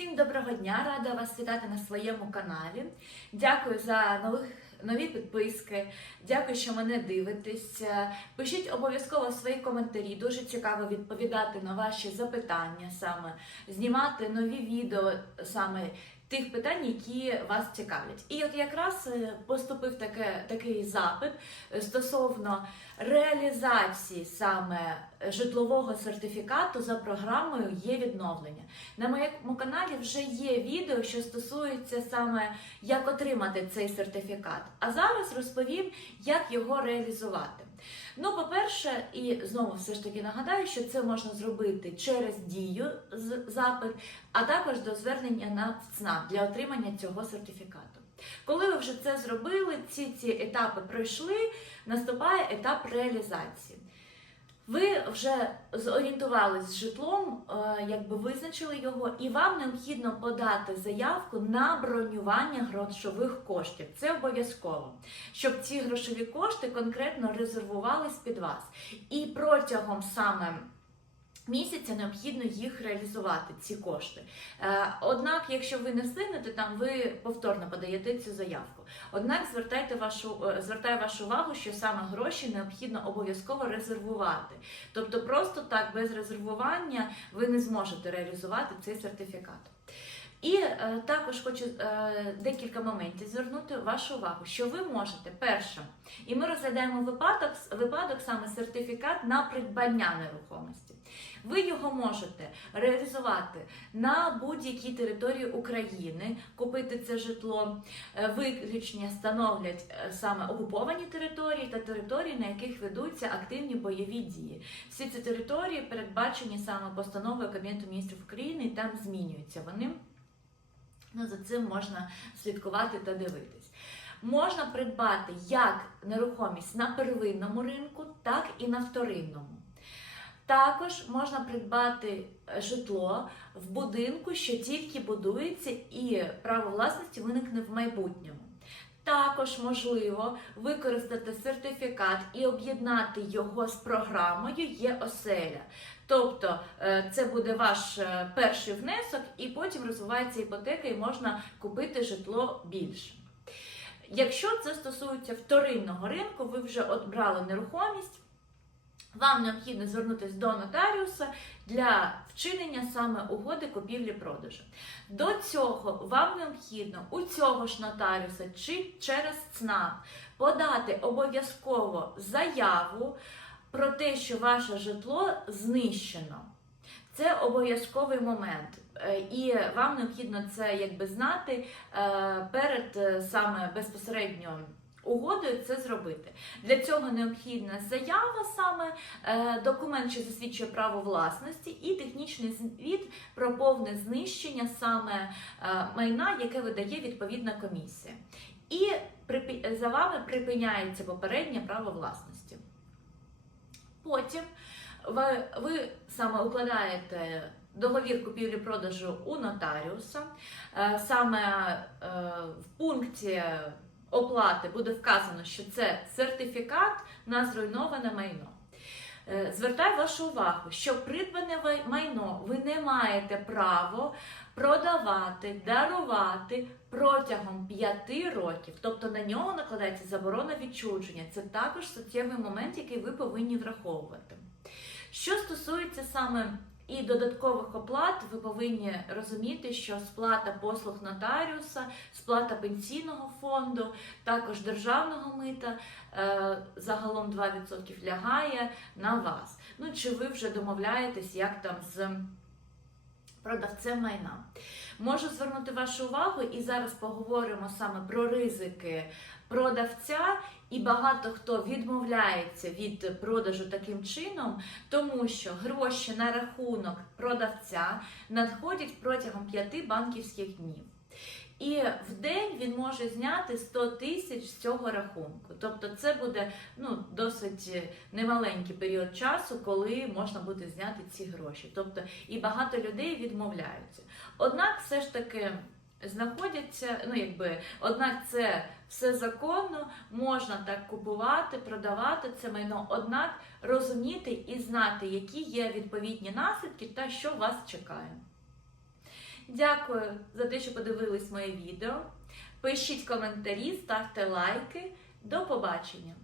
Всім доброго дня! Рада вас вітати на своєму каналі. Дякую за нових, нові підписки. Дякую, що мене дивитесь. Пишіть обов'язково свої коментарі. Дуже цікаво відповідати на ваші запитання, саме знімати нові відео саме тих питань, які вас цікавлять. І от якраз е, поступив таке, такий запит стосовно реалізації саме житлового сертифікату за програмою є відновлення. На моєму каналі вже є відео, що стосується саме як отримати цей сертифікат. А зараз розповім, як його реалізувати. Ну, по-перше, і знову все ж таки нагадаю, що це можна зробити через дію запит, а також до звернення на ЦНАП для отримання цього сертифікату. Коли ви вже це зробили, ці ці етапи пройшли, наступає етап реалізації. Ви вже зорієнтувалися з житлом, е, якби визначили його, і вам необхідно подати заявку на бронювання грошових коштів. Це обов'язково, щоб ці грошові кошти конкретно резервувались під вас. І протягом саме місяця необхідно їх реалізувати, ці кошти. Е, Однак, якщо ви не встигнете, там ви повторно подаєте цю заявку. Однак звертайте вашу е, звертаю вашу увагу, що саме гроші необхідно обов'язково резервувати. Тобто, просто так без резервування ви не зможете реалізувати цей сертифікат. І е, також хочу е, декілька моментів звернути вашу увагу, що ви можете перше, і ми розглядаємо випадок, випадок саме сертифікат на придбання нерухомості. Ви його можете реалізувати на будь-якій території України, купити це житло. Е, Виключення становлять е, саме окуповані території та території, на яких ведуться активні бойові дії. Всі ці території передбачені саме постановою Кабінету міністрів України, і там змінюються вони. Ну, за цим можна слідкувати та дивитись. Можна придбати як нерухомість на первинному ринку, так і на вторинному. Також можна придбати е, житло в будинку, що тільки будується, і право власності виникне в майбутньому. Також можливо використати сертифікат і об'єднати його з програмою ЄОселя. Тобто е, це буде ваш е, перший внесок, і потім розвивається іпотека, і можна купити житло більше. Якщо це стосується вторинного ринку, ви вже обрали нерухомість. Вам необхідно звернутися до нотаріуса для вчинення саме угоди купівлі-продажу. До цього вам необхідно у цього ж нотаріуса чи через ЦНАП подати обов'язково заяву про те, що ваше житло знищено. Це обов'язковий момент, Е, і вам необхідно це якби знати е, перед е, саме безпосередньо угодою це зробити. Для цього необхідна заява, саме е, документ, що засвідчує право власності, і технічний звіт про повне знищення саме е, майна, яке видає відповідна комісія. І за вами припиняється попереднє право власності. Потім ви, ви саме укладаєте договір купівлі-продажу у нотаріуса. Е, Саме в пункті оплати буде вказано, що це сертифікат на зруйноване майно. Е, Звертаю вашу увагу, що придбане майно ви не маєте право продавати, дарувати протягом 5 років, тобто на нього накладається заборона відчуження. Це також суттєвий момент, який ви повинні враховувати. Що стосується саме і додаткових оплат, ви повинні розуміти, що сплата послуг нотаріуса, сплата пенсійного фонду, також державного мита е, загалом 2% лягає на вас. Ну чи ви вже домовляєтесь, як там з продавцем майна? Можу звернути вашу увагу, і зараз поговоримо саме про ризики продавця. І багато хто відмовляється від продажу таким чином, тому що гроші на рахунок продавця надходять протягом 5 банківських днів. І в день він може зняти 100 тисяч з цього рахунку. Тобто це буде ну, досить немаленький період часу, коли можна буде зняти ці гроші. Тобто і багато людей відмовляються. Однак, все ж таки. Знаходяться, ну якби, однак це все законно, можна так купувати, продавати це майно, однак розуміти і знати, які є відповідні наслідки та що вас чекає. Дякую за те, що подивились моє відео. Пишіть коментарі, ставте лайки. До побачення!